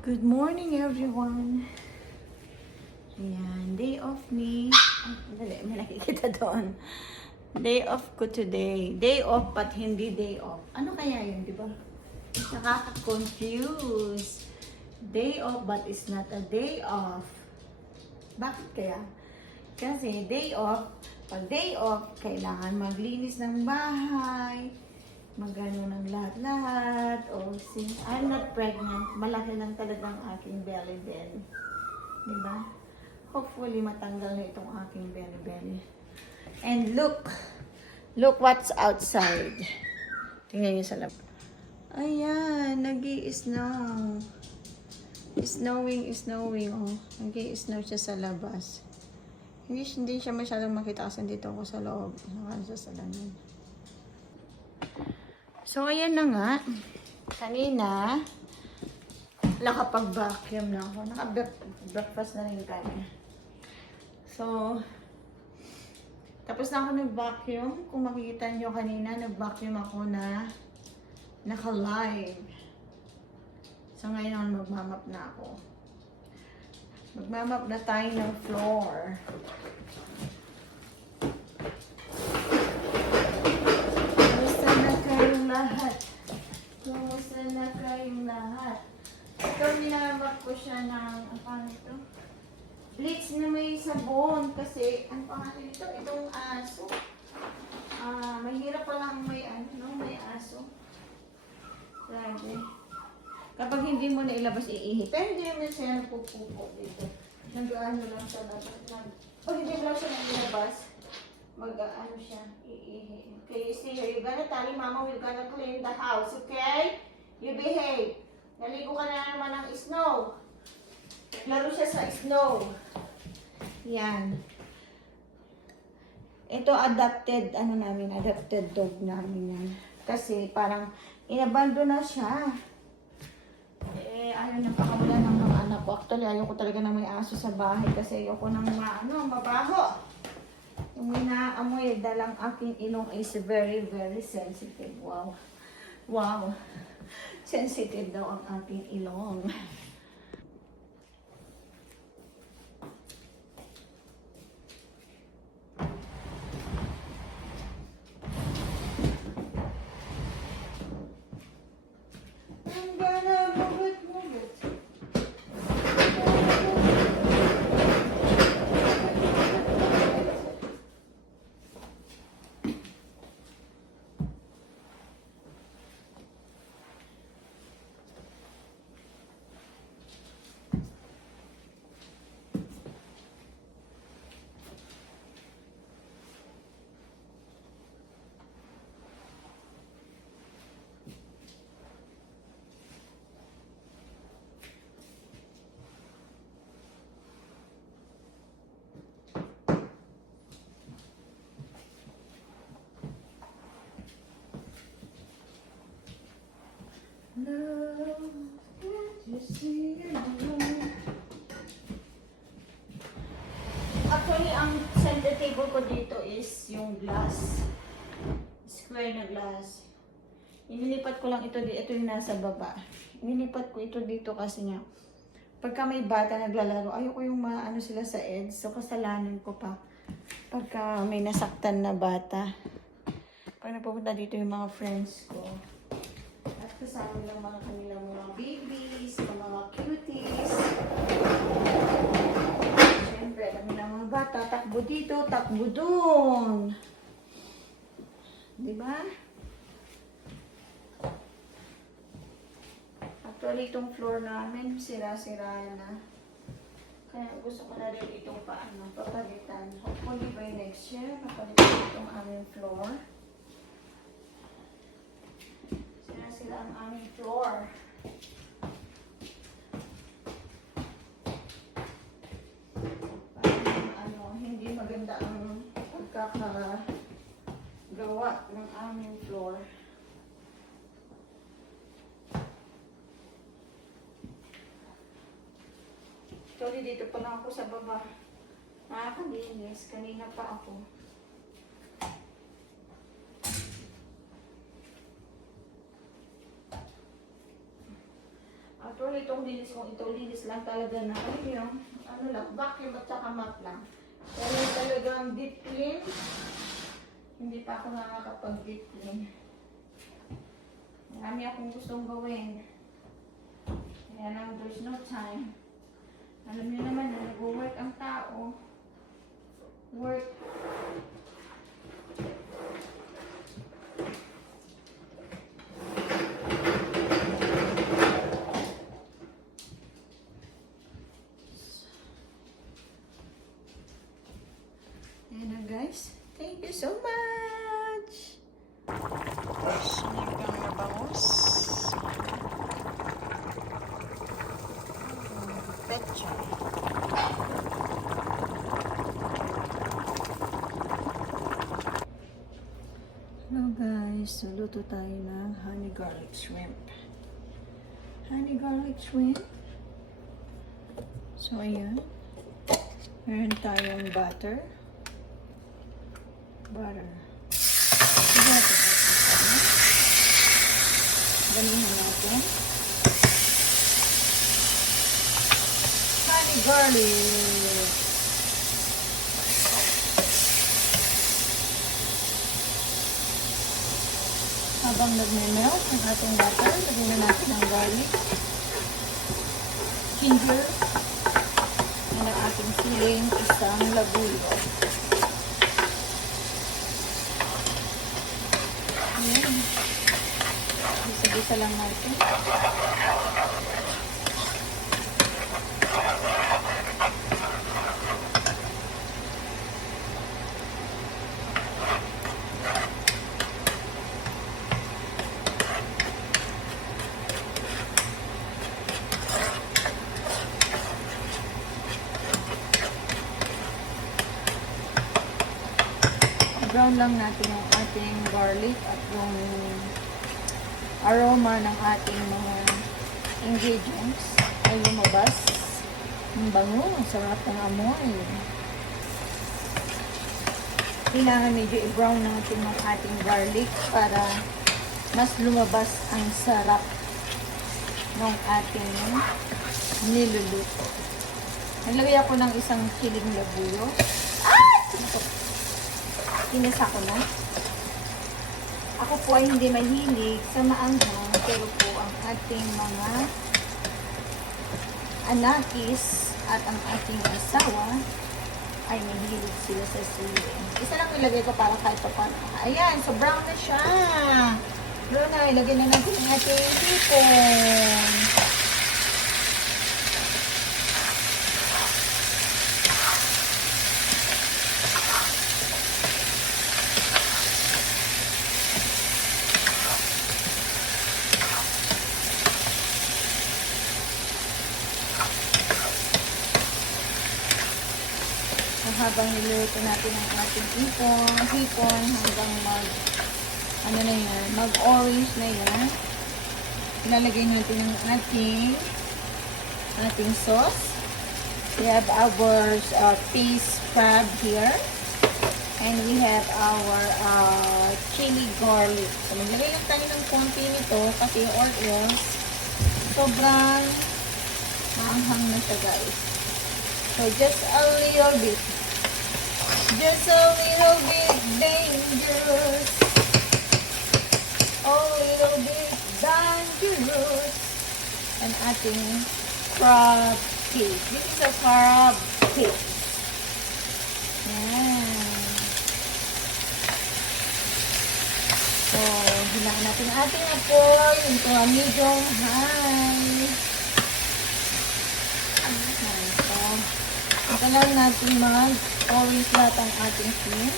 Good morning, everyone. Ayan, day off me. Dali, may nakikita doon. Day off ko today. Day off, but hindi day off. Ano kaya yun, di ba? Nakaka-confuse. Day off, but it's not a day off. Bakit kaya? Kasi day off, pag day off, kailangan maglinis ng bahay, magano ng lahat-lahat. O, since I'm not pregnant, malaki lang talaga ang aking belly din. Diba? Hopefully, matanggal na itong aking belly. And look what's outside. Tingnan niyo sa labas. Ayan, nag-i-snow. Snowing, oh. Nag-i-snow siya sa labas. Hindi siya masyadong makita kasi dito ako sa loob. Naka sa salamin. So, ayan na nga. Kanina, nakapag-vacuum na ako. Naka-breakfast na rin kami. So, tapos na ako nag-vacuum. Kung makikita nyo kanina, nag-vacuum ako na naka-live. So, ngayon magmamap na ako. Magmamap na tayo ng floor. Kumusta na kayong lahat? Ito, minamap ko siya ng, ang pangalan ito? Bleach na may sabon kasi, ang pangalan ito? Itong aso. Mahirap palang may may aso. Grabe. Kapag hindi mo na ilabas, iihi. Pero hindi naman siya nagpupupo dito. Nag-ano lang siya dapat. Pag hindi mo lang siya nilabas, mag-ano siya, iihi. Okay, you see here, you're gonna tell your mama we're gonna clean the house, okay? You behave. Naligo ka na naman ng snow. Laro siya sa snow. Yan. Ito adopted dog namin yan. Kasi parang inabando na siya. Ayaw nang pakawalan ng mga anak ko. Actually, ayaw ko talaga na may aso sa bahay kasi ayaw ko nang mabaho. Yung inaamoy dalang aking ilong is very, very sensitive. Wow. Wow. Sensitive daw ang aking ilong. I'm gonna move it. Actually, ang center table ko dito is yung glass. Square na glass. Inilipat ko lang ito dito. Ito yung nasa baba. Inilipat ko ito dito kasi nga, pagka may bata naglalaro, ayoko yung maano sila sa edge. So, kasalanan ko pa. Pagka may nasaktan na bata. Pag napupunta dito yung mga friends ko. At kasama lang mga kanilang mga babies, mga cuties. Siyempre, kami ng mga bata, takbo dito, takbo doon. Diba? Actually, itong floor namin, sira-sira na. Kaya gusto ko na rin itong papalitan. Hopefully by next year, napalitan itong aming floor. Sila ang aming floor. Parang hindi maganda ang pagkakagawa ng aming floor. Actually, dito pa lang ako sa baba. Nakakalinis. Kanina pa ako. Actually, itong linis kong ito, linis lang talaga na, ano lang, vacuum at saka mop lang. Pero talagang deep clean, hindi pa ako nakakapag-deep clean. Marami akong gustong gawin. Kaya lang, there's no time. Alam niyo naman na nag-work ang tao. Work. Ayan na guys. Thank you so much! Sinigang na bangus. Petcha. Hello guys, so luto tayo ng honey garlic shrimp. Honey garlic shrimp. So ayan. Meron tayong butter. Butter. Ganihan natin. Honey garlic. Habang nagme-melt ang ating butter, lagyan na natin ang garlic, ginger, and ang ating siling isang labuyo. Ayan. Isa-isa lang natin. Brown lang natin ang ating garlic at yung aroma ng ating mga ingredients ay lumabas. Ang bango, ang sarap ng amoy. Kailangan medyo i-brown natin ang ating garlic para mas lumabas ang sarap ng ating niluluto. Nalagay ako ng isang kiling labuyo. Tinasa ko na. Ako po ay hindi mahilig sa maanghang, pero po ang ating mga anakis at ang ating asawa ay mahilig sila sa sili. Isa lang ilagay ko para kahit pa paano. Ayan, so brown na siya. Brown na, ilagay na natin ang ating hipon. Habang niluto natin ang ating hipon hanggang mag-orange na yan. Ilalagay natin ang ating sauce. We have our paste crab here. And we have our chili garlic. So, maglagay lang tayo ng konti nito kasi yung oils sobrang maanghang na siya guys. So, just a little bit. Just a little bit dangerous. A little bit dangerous. Ang ating crab cake. This is a crab cake. Yan. So, hinaan natin ang ating apoy into a medium high. Ito lang natin mag-orange lahat ang ating shrimp.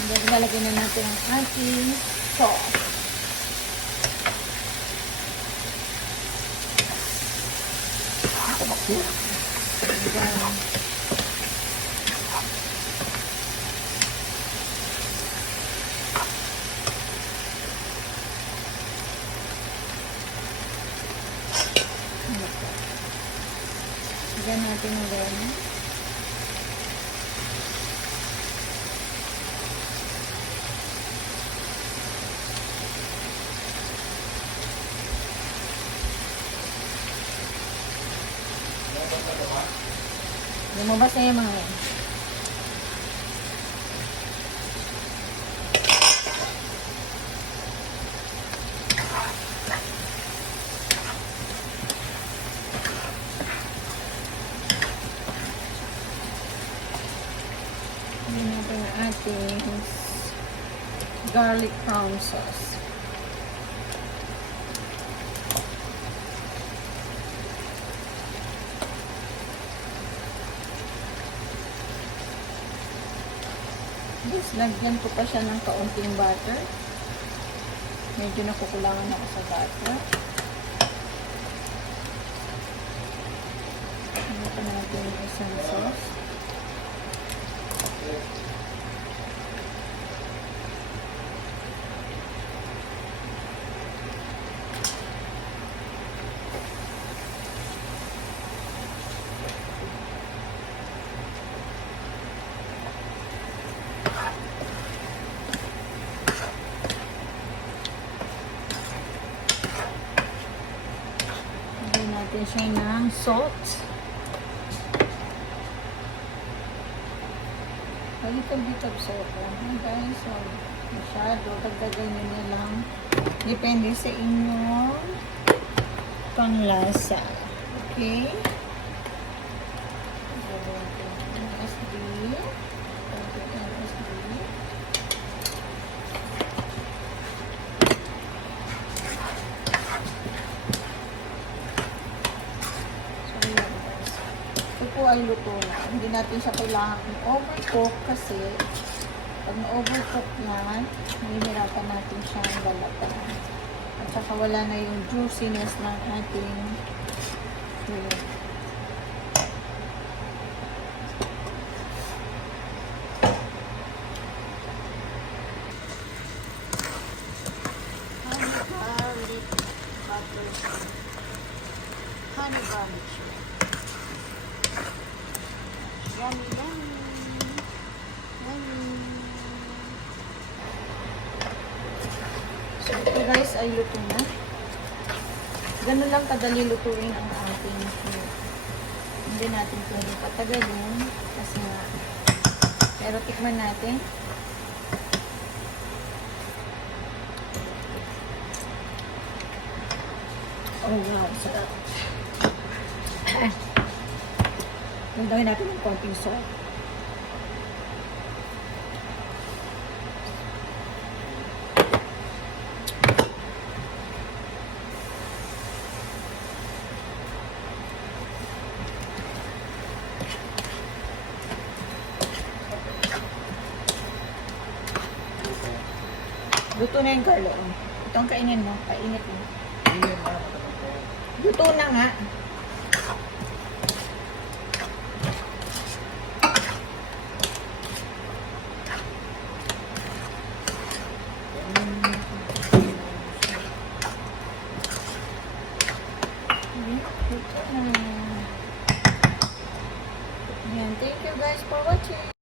And then, lalagyan na natin ang ating sauce. Lagyan natin ng gano'n. Lumabas na yung mga yan. Hindi natin ang ating garlic prawn sauce. Yes, lagyan ko pa siya ng kaunting butter. Medyo nakukulangan ako sa butter. Ano pa natin yung isang sauce. Lagyan natin siya ng salt. A little bit of salt lang, guys. So, masyado. Dagdagan nyo na lang. Depende sa inyong panglasa. Okay? MSG. MSG. So, ayan, guys. Ito po ay luto na. Hindi natin siya kailangan i-overcook kasi pag na-overcook yan, mahihirapan natin siyang balatan. At saka wala na yung juiciness ng ating food. Honey garlic butter. Honey garlic. Yummy, yummy. Yummy. So, ito guys ay luto na. Ganun lang kadali lutuin ang ating food. Hindi natin pwede patagalin kasi nga. Pero tikman natin. Oh wow, sarap. Gawin natin ng konting salt. Luto na yung garlo. Ito ang kainin mo. Kainit mo. Luto na nga. Thank you guys for watching.